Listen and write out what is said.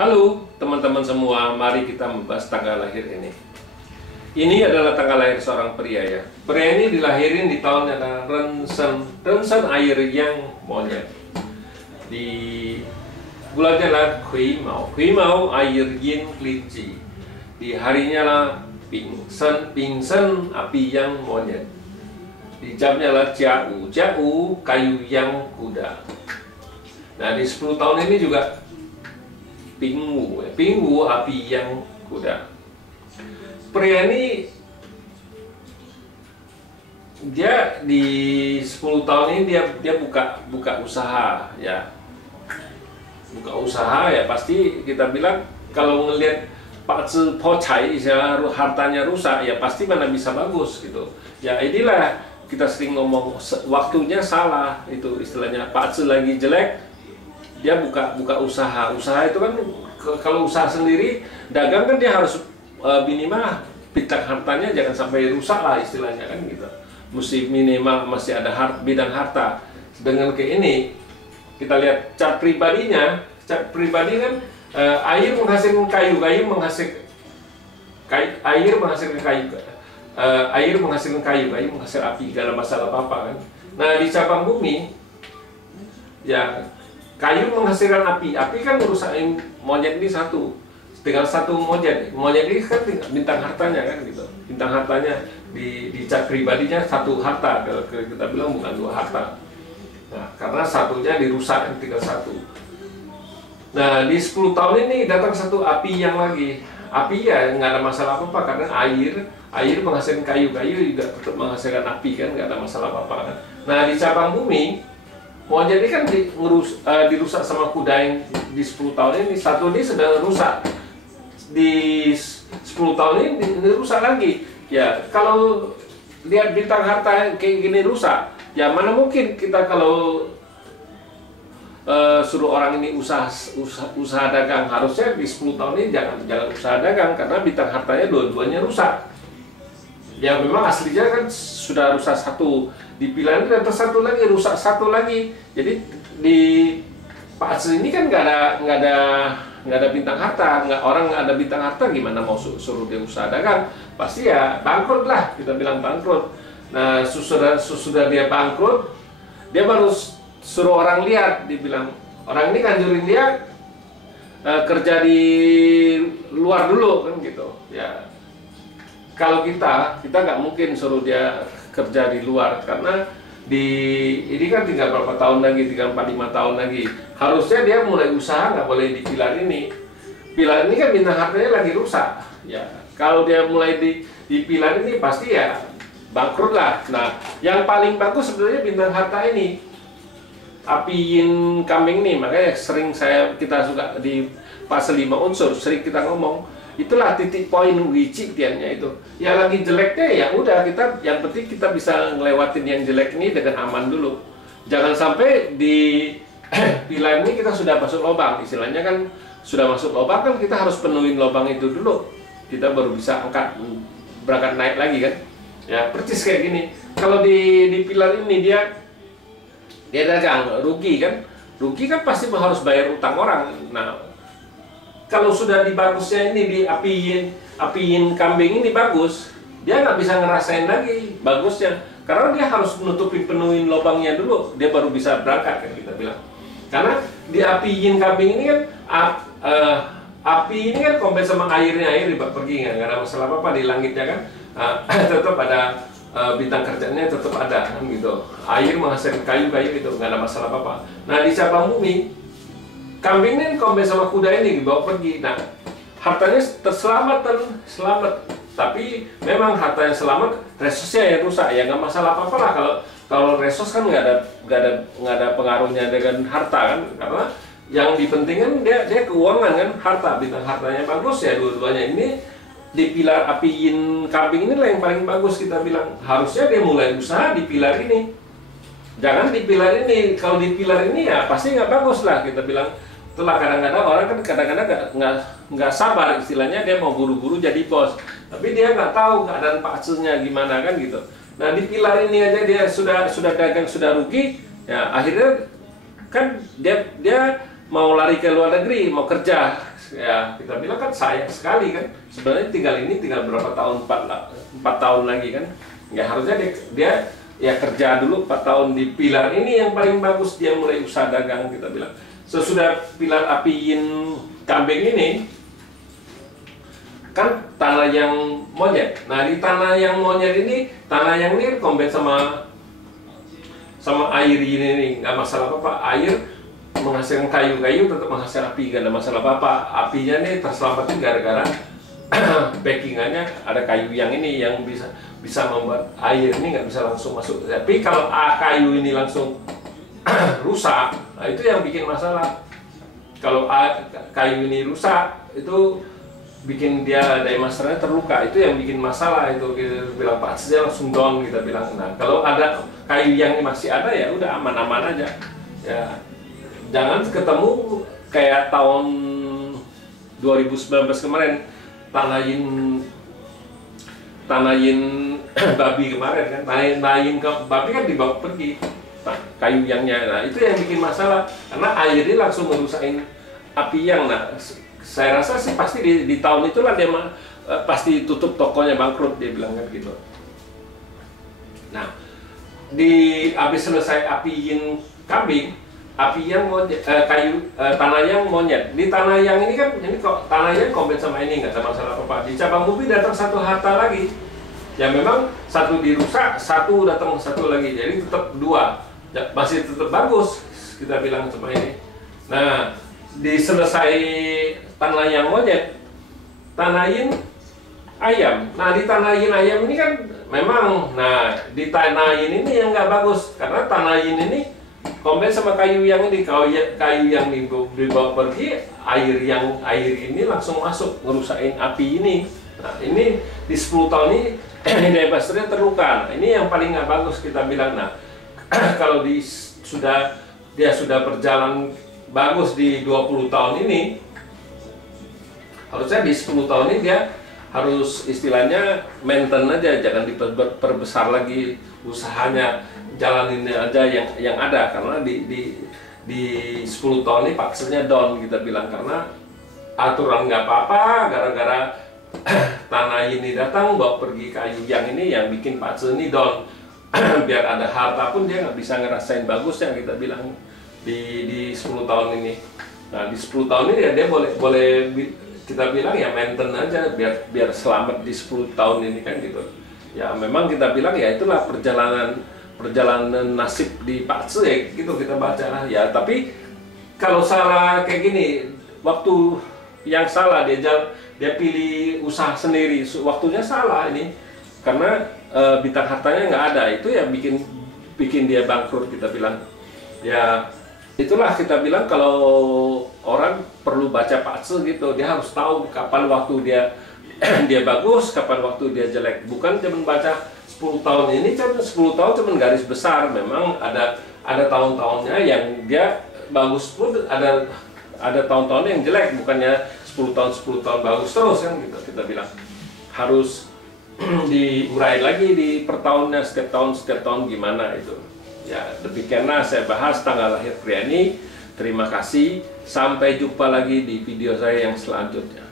Halo teman-teman semua, mari kita membahas tanggal lahir ini. Ini adalah tanggal lahir seorang pria ya. Pria ini dilahirin di tahun yang Rensen air yang monyet. Di bulannya lah Kui Mao air yin kelinci. Di harinya lah Pingsen api yang monyet. Di jamnya lah Jiau kayu yang kuda. Nah di 10 tahun ini juga Pingwu api yang kuda. Pria ini dia di 10 tahun ini dia buka usaha ya. Buka usaha ya, pasti kita bilang kalau ngelihat Pak Zi Po Cai hartanya rusak ya pasti mana bisa bagus gitu. Ya inilah kita sering ngomong waktunya salah, itu istilahnya. Pak Zi lagi jelek, dia buka usaha itu kan kalau usaha sendiri dagang kan dia harus minimal bidang hartanya jangan sampai rusak lah istilahnya kan gitu, mesti minimal masih ada bidang harta. Dengan kayak ini kita lihat cat pribadinya, cat pribadi kan air menghasilkan kayu menghasilkan api, gak ada masalah apa-apa kan. Nah di cabang bumi ya kayu menghasilkan api kan merusakin monyet ini satu. Tinggal satu monyet ini kan bintang hartanya kan gitu. Bintang hartanya di cat pribadinya satu harta, kalau kita bilang bukan dua harta. Nah, karena satunya dirusak, tinggal satu. Nah, di 10 tahun ini datang satu api yang lagi. Api ya nggak ada masalah apa-apa karena air menghasilkan kayu juga tetap menghasilkan api kan, nggak ada masalah apa-apa kan. Nah, di cabang bumi monyet ini kan dirusak sama kuda yang di 10 tahun ini. Satu ini sudah rusak, di 10 tahun ini rusak lagi. Ya kalau lihat bintang harta kayak gini rusak, ya mana mungkin kita kalau suruh orang ini usaha dagang. Harusnya di 10 tahun ini jangan usaha dagang karena bintang hartanya dua-duanya rusak. Yang memang aslinya kan sudah rusak satu, di pilihan dan satu lagi rusak satu lagi. Jadi di Pak Zi ini kan nggak ada bintang harta, orang nggak ada bintang harta, gimana mau suruh dia usaha dagang? Pasti ya bangkrut lah, kita bilang bangkrut. Nah sudah dia bangkrut, dia baru suruh orang lihat, dibilang orang ini kanjurin dia kerja di luar dulu kan gitu ya. Kalau kita nggak mungkin suruh dia kerja di luar karena ini kan tinggal berapa tahun lagi, tinggal 4-5 tahun lagi. Harusnya dia mulai usaha, nggak boleh di pilar ini. Pilar ini kan bintang hartanya lagi rusak. Ya, kalau dia mulai di pilar ini pasti ya bangkrut lah. Nah, yang paling bagus sebenarnya bintang harta ini api yin kambing nih, makanya sering kita suka di fase 5 unsur sering kita ngomong. Itulah titik poin wiji tiannya itu. Ya lagi jeleknya ya udah, yang penting kita bisa ngelewatin yang jelek ini dengan aman dulu. Jangan sampai di pilar ini kita sudah masuk lubang, istilahnya kan sudah masuk lubang kan kita harus penuhin lubang itu dulu. Kita baru bisa berangkat naik lagi kan. Ya persis kayak gini. Kalau di pilar ini dia dagang rugi kan. Rugi kan pasti harus bayar utang orang. Nah, kalau sudah di bagusnya ini, di api yin kambing ini bagus, dia nggak bisa ngerasain lagi bagusnya karena dia harus penuhin lubangnya dulu, dia baru bisa berangkat kan kita bilang. Karena di api yin kambing ini kan api ini kan kompet sama airnya, air pergi nggak ada masalah apa-apa di langitnya kan. Tetap ada bintang kerjanya, tetap ada kan gitu. Air menghasilkan kayu gitu, nggak ada masalah apa-apa. Nah di cabang bumi kambing ini kompet sama kuda ini dibawa pergi. Nah, hartanya selamat. Tapi memang harta yang selamat, resosnya yang rusak. Ya nggak masalah apa-apa lah kalau resos kan nggak ada pengaruhnya dengan harta kan. Karena yang dipentingkan dia keuangan kan, harta, bintang hartanya bagus ya dua-duanya ini. Di pilar api yin kambing ini lah yang paling bagus kita bilang. Harusnya dia mulai usaha di pilar ini. Jangan di pilar ini. Kalau di pilar ini ya pasti nggak bagus lah kita bilang. Itulah kadang-kadang orang kan nggak sabar, istilahnya dia mau buru-buru jadi bos, tapi dia nggak tahu keadaan Pak Zi-nya gimana kan gitu. Nah di pilar ini aja dia sudah dagang sudah rugi, ya akhirnya kan dia mau lari ke luar negeri, mau kerja ya kita bilang kan sayang sekali kan. Sebenarnya tinggal berapa tahun, 4 tahun lagi kan. Ya harusnya dia ya kerja dulu 4 tahun di pilar ini yang paling bagus, dia mulai usaha dagang kita bilang. Sesudah pilar apiin kambing ini kan tanah yang monyet. Nah di tanah yang monyet ini, tanah yang ini kombin sama air ini nih, nggak masalah apa-apa. Air menghasilkan kayu tetap menghasilkan api, nggak ada masalah apa-apa. Apinya nih terselamatin gara-gara backingannya ada kayu yang ini yang bisa membuat air ini nggak bisa langsung masuk. Tapi kalau kayu ini langsung rusak, nah itu yang bikin masalah. Kalau kayu ini rusak, itu bikin dia diameternya terluka, itu yang bikin masalah. Itu kita bilang Pak saja langsung down kita bilang. Nah kalau ada kayu yang masih ada ya udah aman-aman aja ya, jangan ketemu kayak tahun 2019 kemarin tanahin babi kemarin kan, tanahin ke babi kan dibawa pergi kayu yangnya. Nah itu yang bikin masalah karena air ini langsung merusakin api yang. Nah saya rasa sih pasti di tahun itulah dia pasti tutup tokonya, bangkrut dia bilang kan gitu. Nah habis selesai apiin kambing, api yang monyet, tanah yang monyet. Di tanah yang ini kan, ini kok tanah yang kombin sama ini nggak ada masalah apa-apa. Di cabang Mubi datang satu harta lagi. Ya memang satu dirusak, satu datang satu lagi. Jadi tetap dua, ya, masih tetap bagus kita bilang sama ini. Nah diselesai tanah yang monyet, tanahin ayam. Nah di tanahin ayam ini kan memang, nah di tanahin ini yang nggak bagus karena tanahin ini kombin sama kayu yang ini, kayu yang dibawa pergi, air ini langsung masuk ngerusakin api ini. Nah ini di 10 tahun ini diameternya terluka. Nah, ini yang paling nggak bagus kita bilang. Nah kalau dia sudah berjalan bagus di 20 tahun ini, harusnya di 10 tahun ini dia harus istilahnya maintain aja, jangan diperbesar lagi usahanya, jalanin aja yang ada. Karena di 10 tahun ini pakselnya down kita bilang, karena aturan nggak apa-apa, gara-gara tanah ini datang bawa pergi kayu yang ini yang bikin paksel ini down. Biar ada harta pun dia nggak bisa ngerasain bagus yang kita bilang di 10 tahun ini. Nah di 10 tahun ini ya dia boleh kita bilang ya maintain aja biar selamat di 10 tahun ini kan gitu. Ya memang kita bilang ya itulah perjalanan nasib di Paksel ya gitu kita baca lah ya. Tapi kalau salah kayak gini, waktu yang salah dia pilih usaha sendiri, waktunya salah ini karena bintang hartanya nggak ada, itu ya bikin dia bangkrut kita bilang. Ya itulah kita bilang kalau orang perlu baca Paksel gitu, dia harus tahu kapan waktu dia bagus, kapan waktu dia jelek. Bukan cuma baca 10 tahun ini, 10 tahun cuma garis besar. Memang ada tahun-tahunnya yang dia bagus pun ada tahun-tahun yang jelek, bukannya 10 tahun bagus terus kan gitu. Kita bilang harus diurai lagi di per tahunnya, setiap tahun gimana itu. Ya, demikianlah saya bahas tanggal lahir Priani. Terima kasih, sampai jumpa lagi di video saya yang selanjutnya.